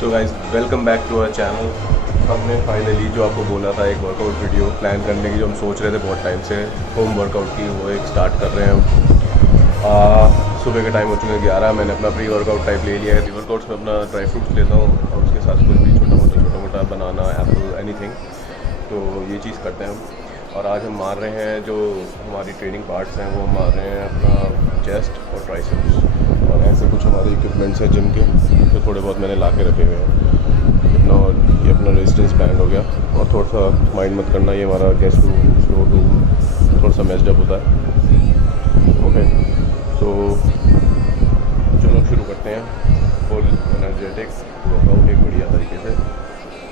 So guys welcome back to our channel. हमने finally जो आपको बोला था एक वर्कआउट वीडियो प्लान करने की, जो हम सोच रहे थे बहुत टाइम से, होम वर्कआउट की, वो एक स्टार्ट कर रहे हैं हम। सुबह के टाइम हो चुके हैं 11। मैंने अपना प्री वर्कआउट टाइप ले लिया है। प्री वर्कआउट्स में अपना ड्राई फ्रूट्स लेता हूँ और उसके साथ कुछ भी छोटा मोटा बनाना, एप्पल, एनीथिंग। तो ये चीज़ करते हैं हम। और आज हम मार रहे हैं जो हमारी ट्रेनिंग पार्ट्स हैं, वो हम मार रहे हैं अपना चेस्ट और ट्राइसेप्स। और ऐसे कुछ हमारे इक्विपमेंट्स हैं जिम के, तो थोड़े बहुत मैंने ला के रखे हुए हैं। ये अपना रेजिस्टेंस बैंड हो गया। और थोड़ा सा माइंड मत करना, ये हमारा गेस्ट रूम, स्टोर रूम थोड़ा सा मेस्ड अप होता है। ओके, तो चलो शुरू करते हैं। फुल एनर्जेटिक वर्कआउट एक बढ़िया तरीके से।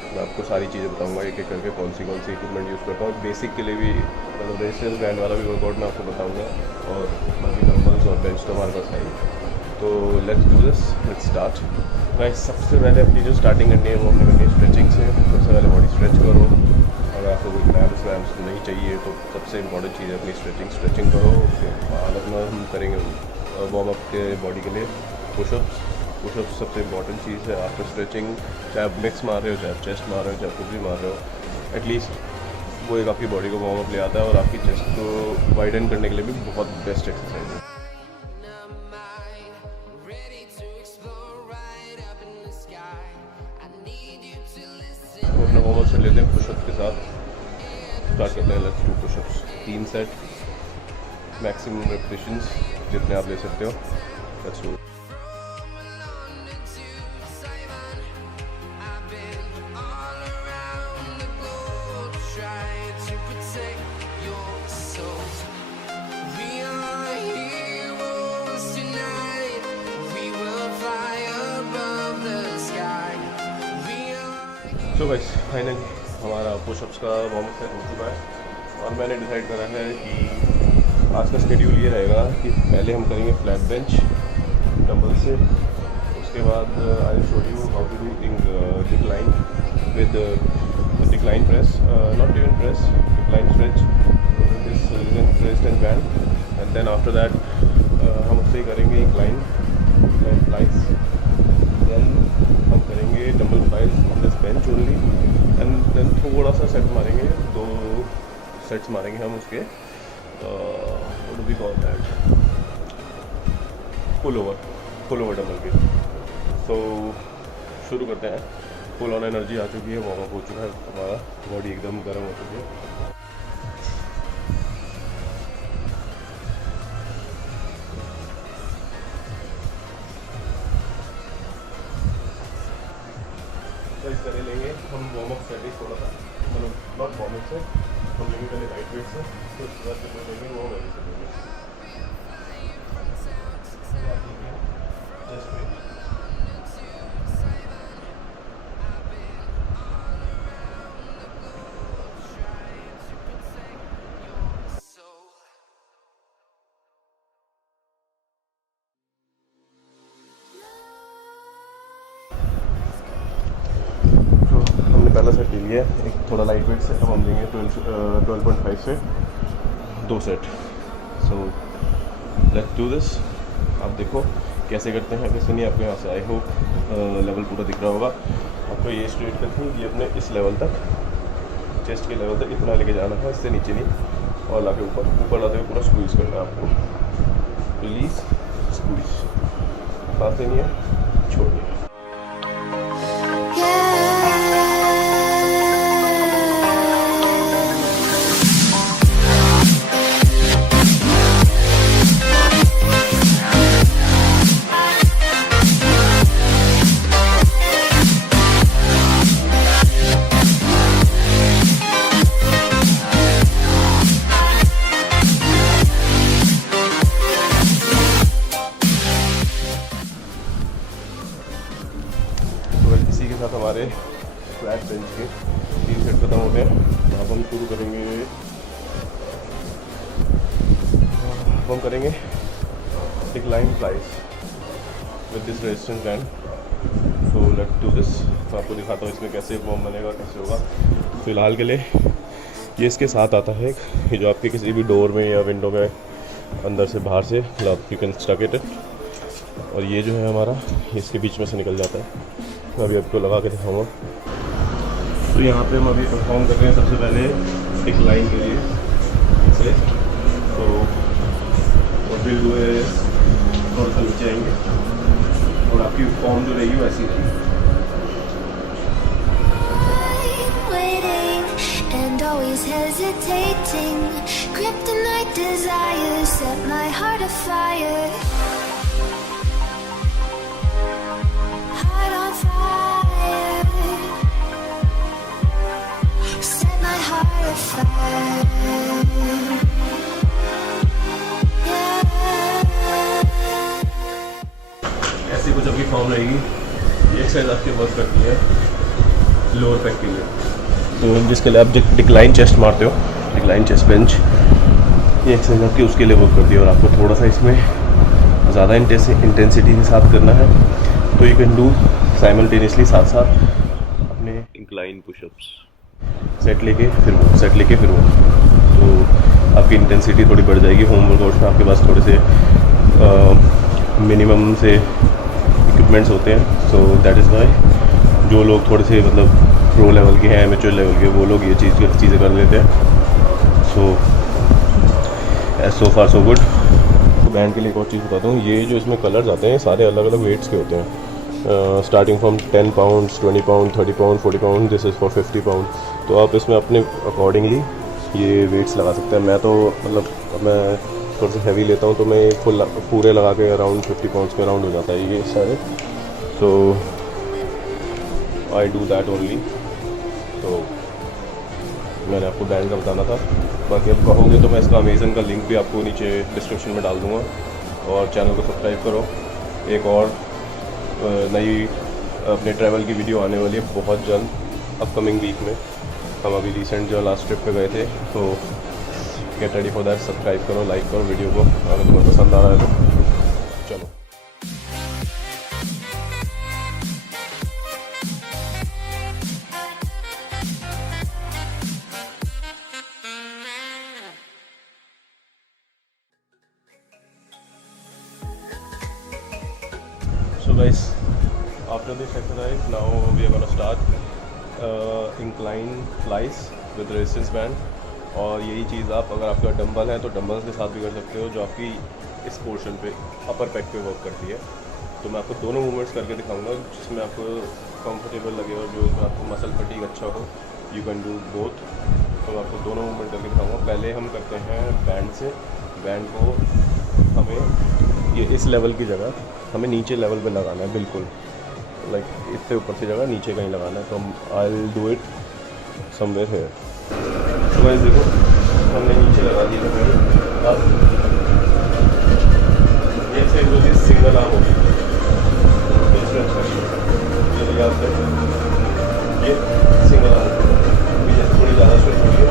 मैं आपको सारी चीज़ें बताऊंगा एक एक करके, कौन सी इक्विपमेंट यूज़ करता हूँ। बेसिक के लिए भी मतलब रेजिस्टेंस बैंड वाला भी वर्कआउट मैं आपको बताऊंगा, और बाकी डंबल्स और बेंच तो हमारे पास है ही। तो let's do this, let's start guys. सबसे पहले अपनी जो स्टार्टिंग करनी है वो हमने करनी है स्ट्रेचिंग से। सबसे पहले बॉडी स्ट्रेच करो। अगर आपको कोई क्लैम्स वैम्स नहीं चाहिए तो सबसे इंपॉर्टेंट चीज़ है अपनी स्ट्रेचिंग करो। उसके बाद अपना हम करेंगे वार्म अप के बॉडी के लिए पुशअप्स सबसे इंपॉर्टेंट चीज़ है आफ्टर स्ट्रेचिंग। चाहे आप मिक्स मार रहे हो, चाहे आप चेस्ट मार रहे हो, चाहे कुछ भी मार रहे हो, एटलीस्ट वो एक आपकी बॉडी को वार्म अप ले आता है और आपकी चेस्ट को वाइडन करने के लिए भी बहुत बेस्ट एक्सरसाइज है। तो अपना वार्म अप से लेते हैं पुशअप्स के साथ। स्टार्ट करते हैं। Let's do pushups 3 set, maximum repetitions जितने आप ले सकते हो। Let's do. तो गाइस फाइनली हमारा पुशअप्स का वार्म अप सेट हो चुका है। और मैंने डिसाइड करा है कि आज का शेड्यूल ये रहेगा कि पहले हम करेंगे फ्लैट बेंच डंबल से। उसके बाद I show you how to do decline with decline press, not even press, decline stretch this resistance band. And then after that हम उससे करेंगे इंक्लाइन फ्लाइज। देन हम करेंगे dumbbell flies on this bench only. And then थोड़ा सा set मारेंगे, 2 sets मारेंगे हम उसके what do we call that, pull over dumbbell के। तो शुरू करते हैं। फुल ऑन एनर्जी आ चुकी है, वार्म अप हो चुका है हमारा, बॉडी एकदम गर्म हो चुकी है। करे लेंगे हम वार्म अप सेट ही थोड़ा सा, मतलब नॉट वार्म अप सेट, हम लेंगे पहले लाइट वेट से, तो उसके बाद जो लेंगे वो वैली से लेंगे। पहला सेट ले लिया, एक थोड़ा लाइट वेट से। अब हम लेंगे 12.5 से 2 set. So let's do this. आप देखो कैसे करते हैं, कैसे नहीं। आपको यहाँ से आई होप लेवल पूरा दिख रहा होगा। आपको ये स्ट्रेट करके ये अपने इस लेवल तक, चेस्ट के लेवल तक इतना लेके जाना है, इससे नीचे नहीं। और लाके ऊपर लाते हुए पूरा स्क्वीज़ करना है आपको। रिलीज, स्क्वीज, सांस लेनी है, छोड़नी है। साथ हमारे फ्लैट बेंच के 3 सेट खत्म हो गए। अब हम शुरू करेंगे, हम करेंगे decline flies with this resistance band. So let's do this. तो आपको दिखाता हूँ इसमें कैसे फॉर्म बनेगा, कैसे होगा। फ़िलहाल के लिए ये इसके साथ आता है, ये जो आपके किसी भी डोर में या विंडो में अंदर से बाहर से यू कैन स्टक इट। और ये जो है हमारा, इसके बीच में से निकल जाता है। मैं अभी आपको लगा के दिखाऊँगा। तो यहाँ पे हम अभी परफॉर्म कर रहे हैं सबसे पहले डिक्लाइन के लिए से। तो और फिर जो है थोड़ा सा नीचे आएंगे और आपकी फॉर्म जो रहेगी वैसी रहेगी। And always hesitating, kryptonite desires set my heart afire. Heart on fire, set my heart afire. Yeah. ऐसी कुछ आपकी फॉर्म रहेगी। ये एक्सरसाइज आपके वर्क करती है लोअर बैक के लिए। तो जिसके लिए आप डिक्लाइन चेस्ट मारते हो, डिक्लाइन चेस्ट बेंच, ये एक्सरसाइज आपकी उसके लिए वर्क करती है। और आपको थोड़ा सा इसमें ज़्यादा इंटेंसिटी के साथ करना है तो यू कैन डू साइमल्टेनियसली साथ साथ अपने इंक्लाइन पुशअप्स, सेट लेके फिर वो, सेट लेके फिर वो। तो आपकी इंटेंसिटी थोड़ी बढ़ जाएगी। होम वर्कआउट्स में आपके पास थोड़े से मिनिमम से इक्विपमेंट्स होते हैं। सो दैट इज़ वाई जो लोग थोड़े से मतलब प्रो लेवल के हैं, एमेच्योर लेवल के, वो लोग ये चीज़ें कर लेते हैं। सो फार सो गुड। तो बैंड के लिए एक और चीज़ बताता हूँ, ये जो इसमें कलर्स आते हैं सारे अलग अलग वेट्स के होते हैं, starting from 10 pound, 20 pound, 30 pound, 40 pound, this is for 50 pound. तो आप इसमें अपने अकॉर्डिंगली ये वेट्स लगा सकते हैं। मैं तो मतलब मैं थोड़ा सा हैवी लेता हूँ तो मैं फुल पूरे लगा के अराउंड 50 पाउंड्स के अराउंड हो जाता है ये सारे। सो आई डू दैट ओनली। तो मैंने आपको बैंड का बताना था। बाकी आप कहोगे तो मैं इसका अमेज़न का लिंक भी आपको नीचे डिस्क्रिप्शन में डाल दूँगा। और चैनल को सब्सक्राइब करो। एक और नई अपने ट्रैवल की वीडियो आने वाली है बहुत जल्द, अपकमिंग वीक में। हम अभी रिसेंट जो लास्ट ट्रिप पे गए थे, तो get ready for that. Subscribe करो, लाइक करो वीडियो को, अगर तुम्हें पसंद आ रहा है तो चलो। So guys, after this exercise, now we are gonna start incline flies with resistance band. और यही चीज़ आप अगर आपका डंबल है तो डंबल्स के साथ भी कर सकते हो, जो आपकी इस पोर्शन पे अपर पैक पे वर्क करती है। तो मैं आपको दोनों मूवमेंट्स करके दिखाऊंगा जिसमें आपको कंफर्टेबल लगे और जो आपको मसल फटीग अच्छा हो, यू कैन डू बोथ। तो मैं आपको दोनों मूवमेंट करके दिखाऊंगा। पहले हम करते हैं बैंड से। बैंड को हमें ये इस लेवल की जगह हमें नीचे लेवल पे लगाना है, बिल्कुल लाइक इससे ऊपर की जगह नीचे कहीं लगाना है। तो हम I will do it somewhere here. तो गाइस देखो, हमने नीचे लगा दिया था बैंड। अब ये एक्सरसाइज सिंगल आर्म होगी, ये याद करें, ये सिंगल आर्म होगी। थोड़ी ज़्यादा स्ट्रेच होगी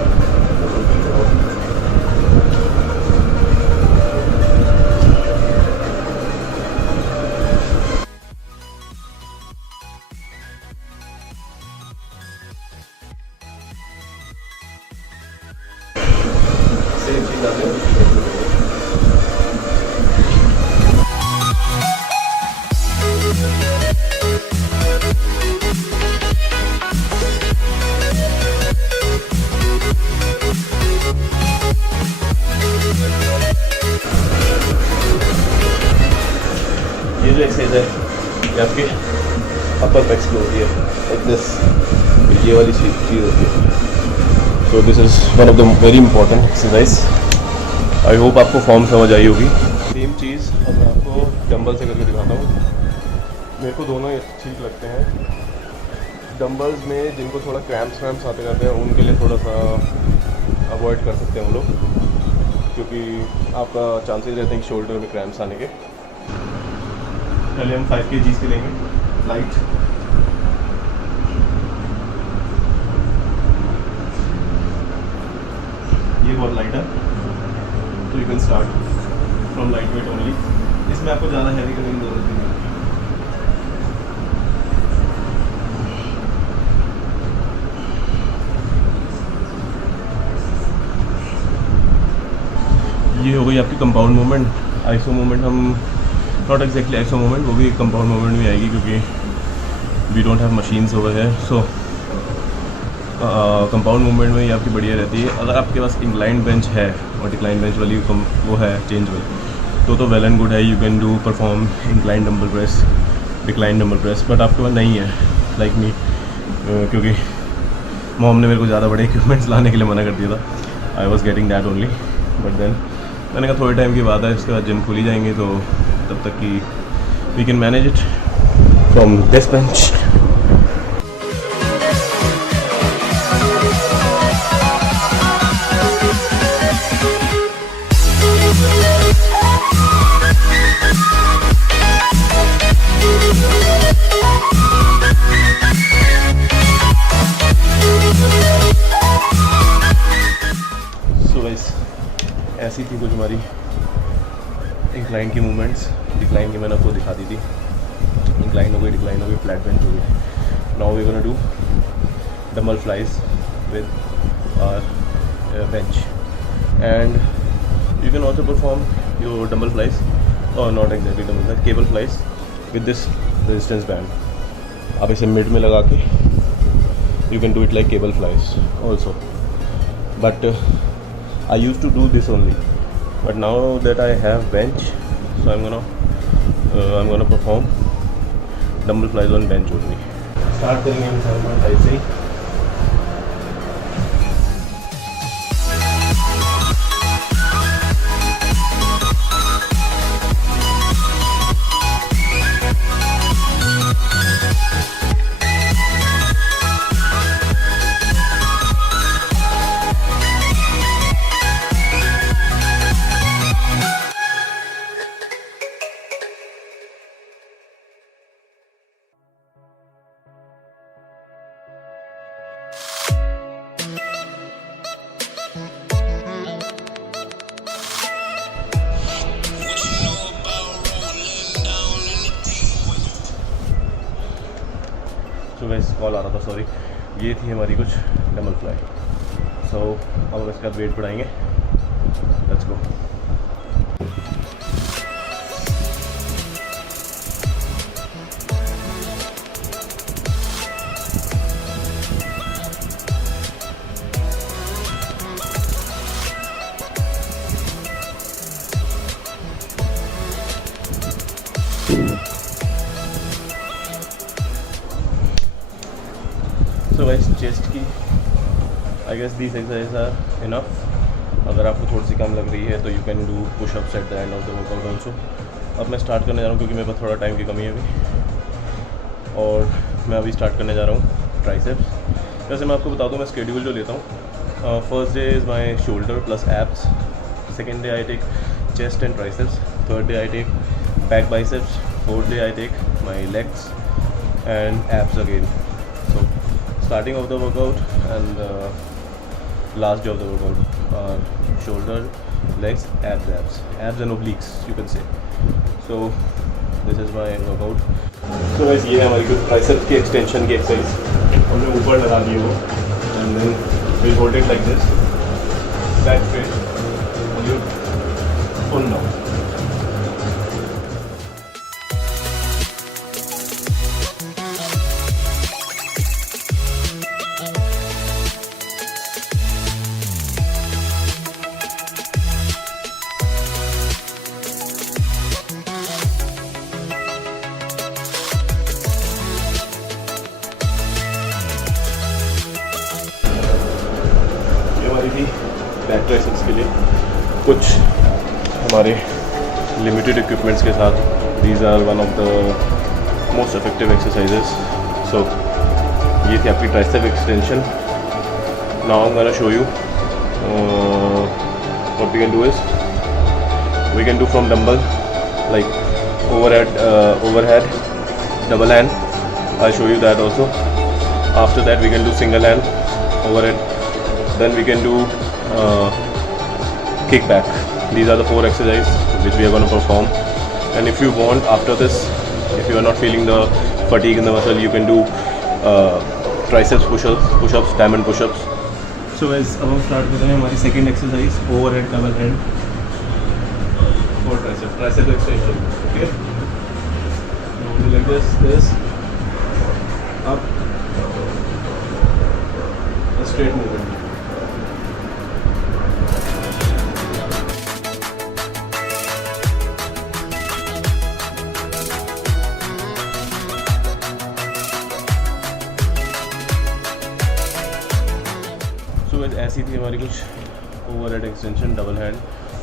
जो एक्सरसाइज है ये आपके अपर बैक्स की होती है, लाइक दिस, ये वाली चीज़ होती है। So this is one of the very important exercise. I hope आपको फॉर्म समझ आई होगी। सेम चीज़ अब मैं आपको डंबल से करके दिखाता हूँ। मेरे को दोनों ठीक लगते हैं। डंबल्स में जिनको थोड़ा क्रैम्प्स आते रहते हैं उनके लिए थोड़ा सा अवॉइड कर सकते हैं हम लोग, क्योंकि आपका चांसेस रहते हैं कि शोल्डर में क्रैम्प्स आने के। पहले हम 5 kg के लेंगे लाइट। ये बहुत लाइट है, तो you can start from light weight only. इसमें आपको ज़्यादा हैवी करने की जरूरत नहीं है। ये हो गई आपकी कंपाउंड मूवमेंट। आइसो मूवमेंट हम नॉट एग्जैक्टली आइसो मूवमेंट, वो भी कंपाउंड मूवमेंट में आएगी, क्योंकि we don't have machines over here, so compound movement में ये आपकी बढ़िया रहती है। अगर आपके पास इंक्लाइन बेंच है और डिक्लाइन बेंच वाली वो है चेंजेबल तो वेल एंड गुड है, you can do perform incline dumbbell press, decline dumbbell press. But आपके पास नहीं है लाइक मी, क्योंकि मॉम ने मेरे को ज़्यादा बड़े इक्विपमेंट्स लाने के लिए मना कर दिया था। I was getting that only, but then मैंने कहा थोड़े टाइम की बात है, इसके बाद जिम खुली जाएंगे तो तब तक की we can manage it from this bench. ऐसी थी कुछ हमारी इंक्लाइन की मूवमेंट्स। डिक्लाइन की मैंने आपको दिखा दी थी, इंक्लाइन हो गई, डिक्लाइन हो गई, फ्लैट बेंच हो गई। Now we gonna do dumbbell flies with our bench and you can also perform your dumbbell flies or not exactly dumbbell flies, cable flies with this resistance band. आप इसे mid में लगा के you can do it like cable flies also, but I used to do this only, but now that I have bench, so I'm gonna perform dumbbell flies on bench only. Start करेंगे हम 7.5 से ही। तो वैसे call आ रहा था, sorry. ये थी हमारी कुछ डंबल फ्लाई। सो अब हम इसका वेट बढ़ाएंगे, let's go. So guys, chest की I guess these exercises are enough. अगर आपको थोड़ी सी कम लग रही है तो you can do pushups at the end of the workout also. अब मैं स्टार्ट करने जा रहा हूँ क्योंकि मेरे पास थोड़ा टाइम की कमी है अभी, और मैं अभी स्टार्ट करने जा रहा हूँ ट्राइसेप्स। वैसे मैं आपको बता दूँ मैं स्केड्यूल जो लेता हूँ, first day is my shoulder plus abs, second day I take chest and triceps, third day I take back biceps, fourth day I take my legs and abs again. So starting of the workout and last day of the workout, shoulder, legs, abs and obliques you can say. So this is my workout. So guys, ये है हमारी कुछ triceps की extension की exercise. हमने ऊपर लगा दी वो and then we hold it like this, back straight and you pull down. Back triceps के लिए कुछ हमारे लिमिटेड इक्विपमेंट्स के साथ these are one of the most effective exercises. So ये थी आपकी tricep extension. Now I am gonna show you what we can do is we can do from dumbbell like overhead double hand. I'll show you that also. After that we can do single hand overhead, then we can do kickback. These are the 4 exercises which we are going to perform, and if you want after this, if you are not feeling the fatigue in the muscle, you can do triceps push-ups, diamond push-ups. So guys, अब हम start कर रहे हैं हमारी second exercise, overhead double hand for tricep extension. Okay, now we do like this up, a straight movement. So ऐसी थी हमारी कुछ over head extension double hand.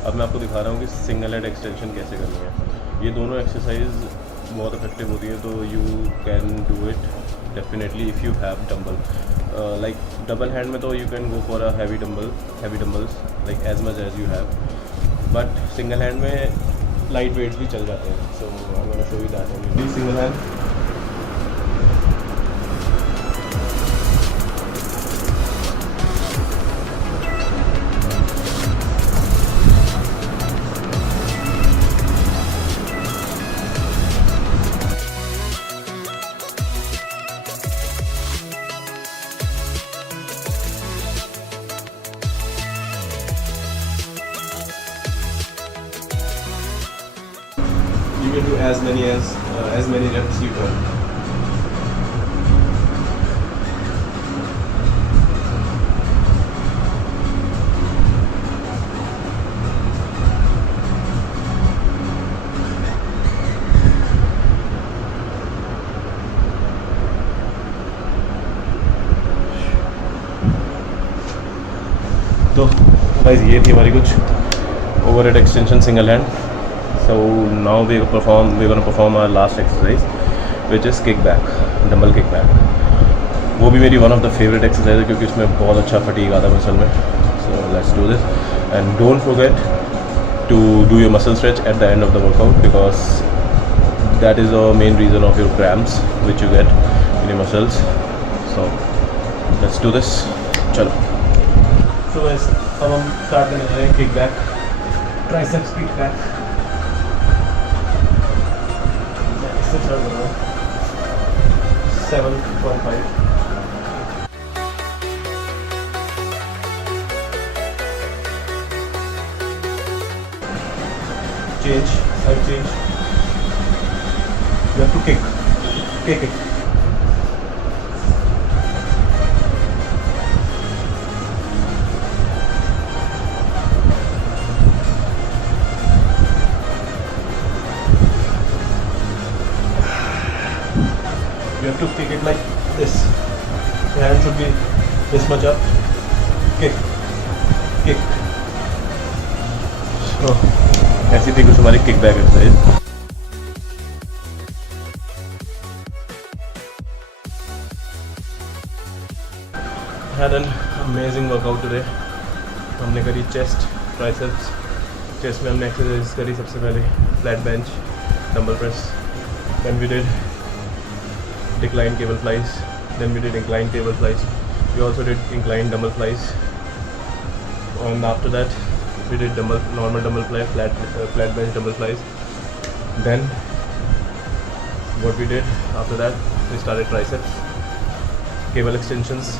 अब मैं आपको दिखा रहा हूँ कि सिंगल हेड एक्सटेंशन कैसे करनी है। ये दोनों एक्सरसाइज बहुत इफेक्टिव होती है, तो you can do it definitely if you have dumbbell. Like double hand में तो you can go for a heavy dumbbells like as much as you have, but single hand में लाइट वेट्स भी चल जाते हैं। So I am gonna show you that only. Single hand, you can do as many reps you can. तो guys ये थी हमारी कुछ overhead extension single hand. So now we're going to perform our last exercise, which is kickback, dumbbell kickback. वो भी मेरी one of the favorite exercise है क्योंकि इसमें बहुत अच्छा फटीग आता है मसल में। So let's do this and don't forget to do your muscle stretch at the end of the workout because that is the main reason of your cramps which you get in your muscles. So let's do this. चलो। So guys, अब हम start करने जा रहे हैं kickback, triceps kickback। 7.5 change, side change. You have to kick it. You have to kick it like this. Your hand should be this much up. Kick. So, ऐसी थी कुछ हमारी kick back exercise. Had an amazing workout today. हमने करी chest, triceps. Chest में हमने exercise करी सबसे पहले flat bench, dumbbell press, then we did decline cable flies, then we did incline table flies, we also did incline dumbbell flies, and after that we did normal dumbbell fly, flat bench dumbbell flies. Then what we did after that, we started triceps, cable extensions,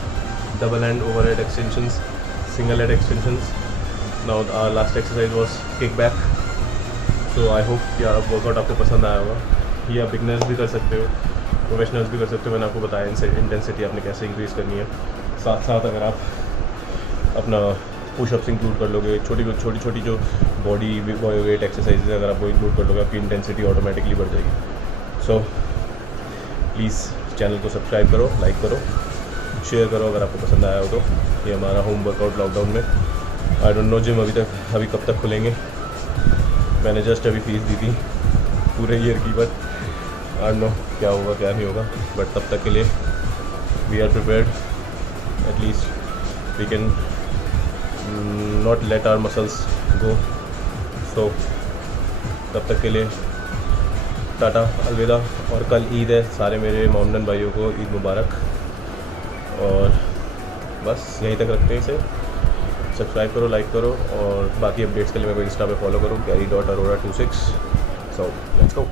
double and overhead extensions, single head extensions. Now our last exercise was kickback. So I hope ये workout आपको पसंद आया होगा। ये आप beginners भी कर सकते हो, प्रोफेशनल्स भी कर सकते हो। मैंने आपको बताया इंटेंसिटी आपने कैसे इंक्रीज़ करनी है। साथ साथ अगर आप अपना पुशअप्स इंक्लूड कर लोगे, छोटी छोटी जो बॉडी वेट एक्सरसाइजेज अगर आप वो इंक्लूड कर लोगे, आपकी इंटेंसिटी ऑटोमेटिकली बढ़ जाएगी। सो प्लीज़ चैनल को सब्सक्राइब करो, लाइक करो, शेयर करो अगर आपको पसंद आया हो तो। ये हमारा होम वर्कआउट लॉकडाउन में। आई डोंट नो जिम अभी कब तक खुलेंगे। मैंने जस्ट अभी फीस दी थी पूरे ईयर की, बट आई डोंट नो क्या होगा क्या नहीं होगा। बट तब तक के लिए we are prepared, at least we can not let our muscles go. So तब तक के लिए टाटा, अलविदा। और कल ईद है, सारे मेरे मोमडन भाइयों को ईद मुबारक। और बस यहीं तक रखते हैं इसे। सब्सक्राइब करो, लाइक करो, और बाकी अपडेट्स के लिए मेरे को इंस्टा पे फॉलो करो, gary.arora26। So let's go.